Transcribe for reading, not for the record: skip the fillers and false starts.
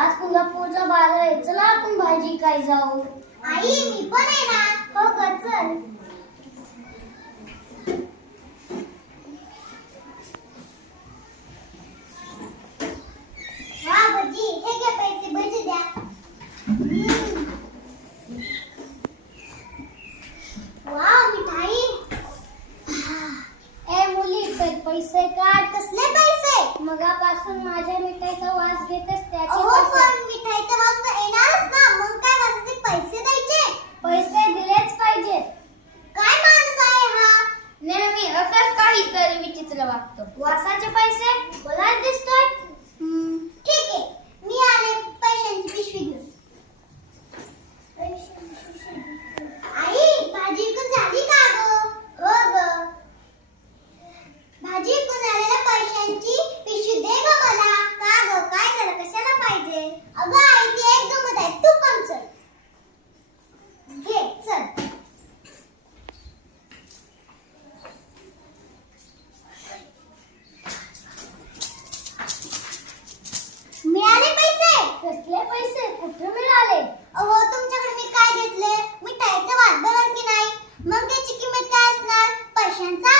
आज कोल्हापूरचा बाजार आहे, चला आपण भाजी काय जाऊ. आई मी पण आहे ना. हो का, चल. वा भजी, हे घे पैसे, भजी द्या. वाव मिठाई. ए मुली, पैसे काढ. कसले पैसे? मगापासून माझ्या मिठाईचा वास घेतेस, त्याचे अहो पैसे. पण मिठाईचा वास तर येणारच ना, मग काय वासाचे पैसे द्यायचे? पैसे दिलेच पाहिजेत. काय माणूस आहे हा? नेहमी असंच काहीतरी विचित्र वागतो. वासाचे पैसे मला दिसतोय. ठीक आहे, मी आले पैशांची पिशवी घेऊन. आई भाजी विकून झाली का गं? हो ग. भाजी विकून झालेल्या पैशांची पिशवी दे ग मला. का ग, काय झालं, कशाला पाहिजे? अगं आई ती एक गंमत आहे, तू पण चल. घे चल. मिळाले पैसे? कसले पैसे? कुठे मिळाले? अहो तुमच्याकडे मी काय घेतले? मिठाईचा वाद बघा की नाही, मग त्याची किंमत काय असणार? पैशांचा